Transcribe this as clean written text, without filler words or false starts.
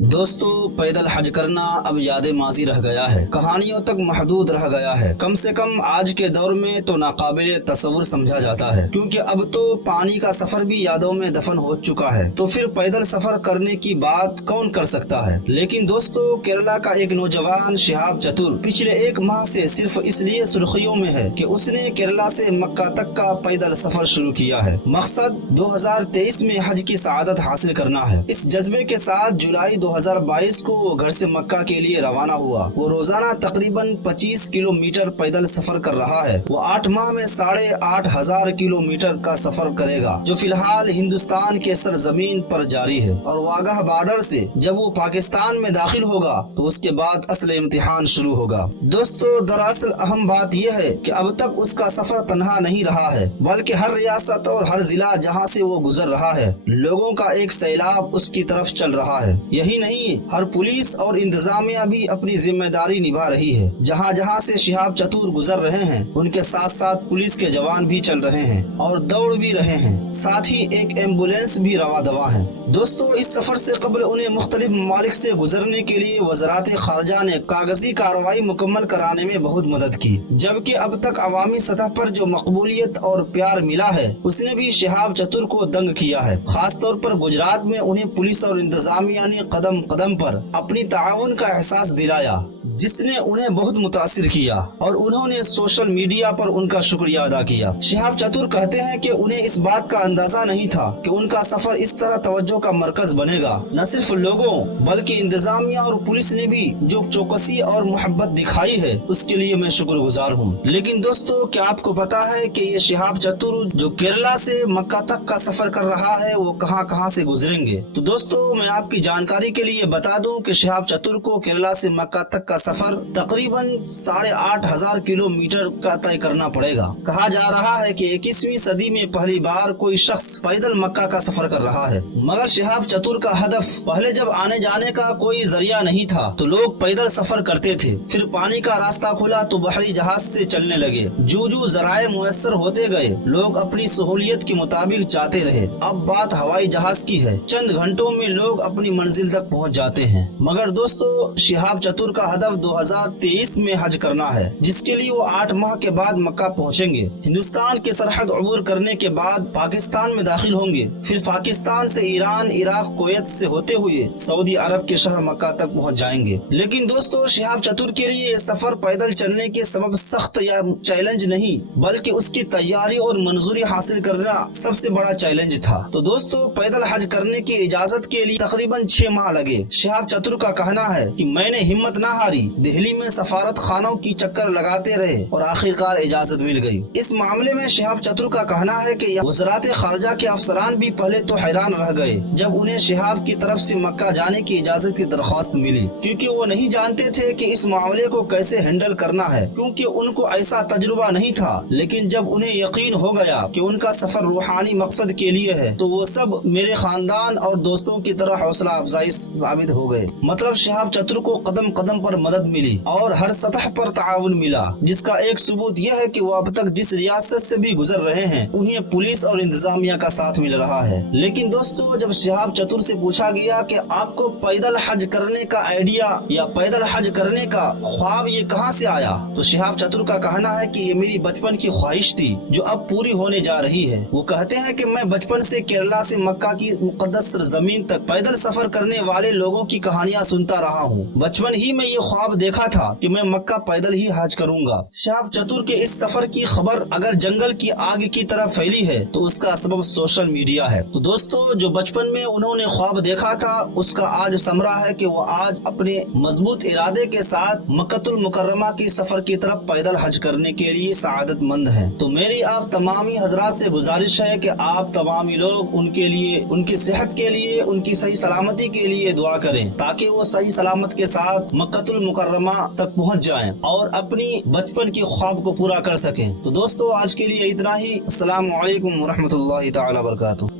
दोस्तों, पैदल हज करना अब याद माजी रह गया है, कहानियों तक महदूद रह गया है। कम से कम आज के दौर में तो नाकाबिले तस्वुर समझा जाता है, क्योंकि अब तो पानी का सफर भी यादों में दफन हो चुका है। तो फिर पैदल सफर करने की बात कौन कर सकता है। लेकिन दोस्तों, केरला का एक नौजवान शिहाब चतुर पिछले एक माह से सिर्फ इसलिए सुर्खियों में है कि उसने केरला से मक्का तक का पैदल सफर शुरू किया है। मकसद 2023 में हज की सआदत हासिल करना है। इस जज्बे के साथ जुलाई 2022 को वो घर से मक्का के लिए रवाना हुआ। वो रोजाना तकरीबन 25 किलोमीटर पैदल सफर कर रहा है। वो 8 माह में 8,500 किलोमीटर का सफर करेगा, जो फिलहाल हिंदुस्तान के सरजमीन पर जारी है। और वाघा बॉर्डर से जब वो पाकिस्तान में दाखिल होगा तो उसके बाद असल इम्तिहान शुरू होगा। दोस्तों, दरअसल अहम बात यह है कि अब तक उसका सफर तन्हा नहीं रहा है, बल्कि हर रियासत और हर जिला जहाँ से वो गुजर रहा है, लोगों का एक सैलाब उसकी तरफ चल रहा है। यही नहीं, हर पुलिस और इंतजामिया भी अपनी जिम्मेदारी निभा रही है। जहाँ जहाँ से शिहाब चतुर गुजर रहे हैं, उनके साथ साथ पुलिस के जवान भी चल रहे हैं और दौड़ भी रहे हैं। साथ ही एक एम्बुलेंस भी रवा दवा है। दोस्तों, इस सफर से कबल उन्हें मुख्तलिफ ममालिक से गुजरने के लिए वज़रात खारजा ने कागजी कार्रवाई मुकम्मल कराने में बहुत मदद की, जबकि अब तक अवामी सतह पर जो मकबूलियत और प्यार मिला है उसने भी शिहाब चतुर को दंग किया है। खास तौर पर गुजरात में उन्हें पुलिस और इंतजामिया ने कदम कदम पर अपनी ताउन का एहसास दिलाया, जिसने उन्हें बहुत मुतासिर किया और उन्होंने सोशल मीडिया पर उनका शुक्रिया अदा किया। शिहाब चतुर कहते हैं कि उन्हें इस बात का अंदाजा नहीं था कि उनका सफर इस तरह तवज्जो का मरकज बनेगा। न सिर्फ लोगों बल्कि इंतजामिया और पुलिस ने भी जो चौकसी और मोहब्बत दिखाई है उसके लिए मैं शुक्रगुजार हूँ। लेकिन दोस्तों, क्या आपको पता है कि ये शिहाब चतुर जो केरला से मक्का तक का सफर कर रहा है वो कहाँ कहाँ से गुजरेंगे। तो दोस्तों, मैं आपकी जानकारी के लिए बता दूं कि शिहाब चतुर को केरला से मक्का तक का सफर तकरीबन 8,500 किलोमीटर का तय करना पड़ेगा। कहा जा रहा है कि 21वीं सदी में पहली बार कोई शख्स पैदल मक्का का सफर कर रहा है। मगर शिहाब चतुर का हदफ, पहले जब आने जाने का कोई जरिया नहीं था तो लोग पैदल सफर करते थे। फिर पानी का रास्ता खुला तो बहरी जहाज से चलने लगे। जो जो जराए मुयस्सर होते गए, लोग अपनी सहूलियत के मुताबिक जाते रहे। अब बात हवाई जहाज की है, चंद घंटों में लोग अपनी मंजिल तक पहुंच जाते हैं। मगर दोस्तों, शिहाब चतुर का हदफ 2023 में हज करना है, जिसके लिए वो 8 माह के बाद मक्का पहुंचेंगे। हिंदुस्तान की सरहद अबूर करने के बाद पाकिस्तान में दाखिल होंगे। फिर पाकिस्तान से ईरान, इराक, कुवैत से होते हुए सऊदी अरब के शहर मक्का तक पहुंच जाएंगे। लेकिन दोस्तों, शिहाब चतुर के लिए सफर पैदल चलने के सबब सख्त या चैलेंज नहीं, बल्कि उसकी तैयारी और मंजूरी हासिल करना सबसे बड़ा चैलेंज था। तो दोस्तों, पैदल हज करने की इजाजत के लिए तकरीबन 6 माह लगे। शिहाब चतुर का कहना है कि मैंने हिम्मत न हारी, दिल्ली में सफारत खानों की चक्कर लगाते रहे और आखिरकार इजाजत मिल गई। इस मामले में शिहाब चतुर का कहना है कि वज़रात खारजा के अफसरान भी पहले तो हैरान रह गए जब उन्हें शिहाब की तरफ से मक्का जाने की इजाजत की दरख्वास्त मिली, क्योंकि वो नहीं जानते थे कि इस मामले को कैसे हैंडल करना है, क्योंकि उनको ऐसा तजुर्बा नहीं था। लेकिन जब उन्हें यकीन हो गया कि उनका सफर रूहानी मकसद के लिए है तो वो सब मेरे खानदान और दोस्तों की तरह हौसला अफजाई साबित हो गए। मतलब शिहाब चतुर को कदम कदम पर मदद मिली और हर सतह पर ताउन मिला, जिसका एक सबूत यह है कि वो अब तक जिस रियासत से भी गुजर रहे हैं उन्हें पुलिस और इंतजामिया का साथ मिल रहा है। लेकिन दोस्तों, जब शिहाब चतुर से पूछा गया कि आपको पैदल हज करने का आइडिया या पैदल हज करने का ख्वाब ये कहां से आया, तो शिहाब चतुर का कहना है कि ये मेरी बचपन की ख्वाहिश थी जो अब पूरी होने जा रही है। वो कहते हैं कि मैं बचपन से केरला से मक्का की मुकद्दस जमीन तक पैदल सफर करने वाले लोगों की कहानियां सुनता रहा हूँ। बचपन ही में ये ख्वाब देखा था कि मैं मक्का पैदल ही हज करूंगा। शिहाब चतुर के इस सफर की खबर अगर जंगल की आग की तरह फैली है तो उसका सबब सोशल मीडिया है। तो दोस्तों, जो बचपन में उन्होंने ख्वाब देखा था उसका आज समरा है कि वो आज अपने मजबूत इरादे के साथ मक्कतुल मुकर्रमा की सफर की तरफ पैदल हज करने के लिए सआदतमंद हैं। तो मेरी आप तमामी हजरात से गुजारिश है कि आप तमामी लोग उनके लिए, उनकी सेहत के लिए, उनकी सही सलामती के लिए दुआ करें, ताकि वो सही सलामत के साथ मक्कतुल मुकर्रमा तक पहुंच जाएं और अपनी बचपन की ख्वाब को पूरा कर सकें। तो दोस्तों, आज के लिए इतना ही। अस्सलामु अलैकुम व रहमतुल्लाहि तआला व बरकातुहू।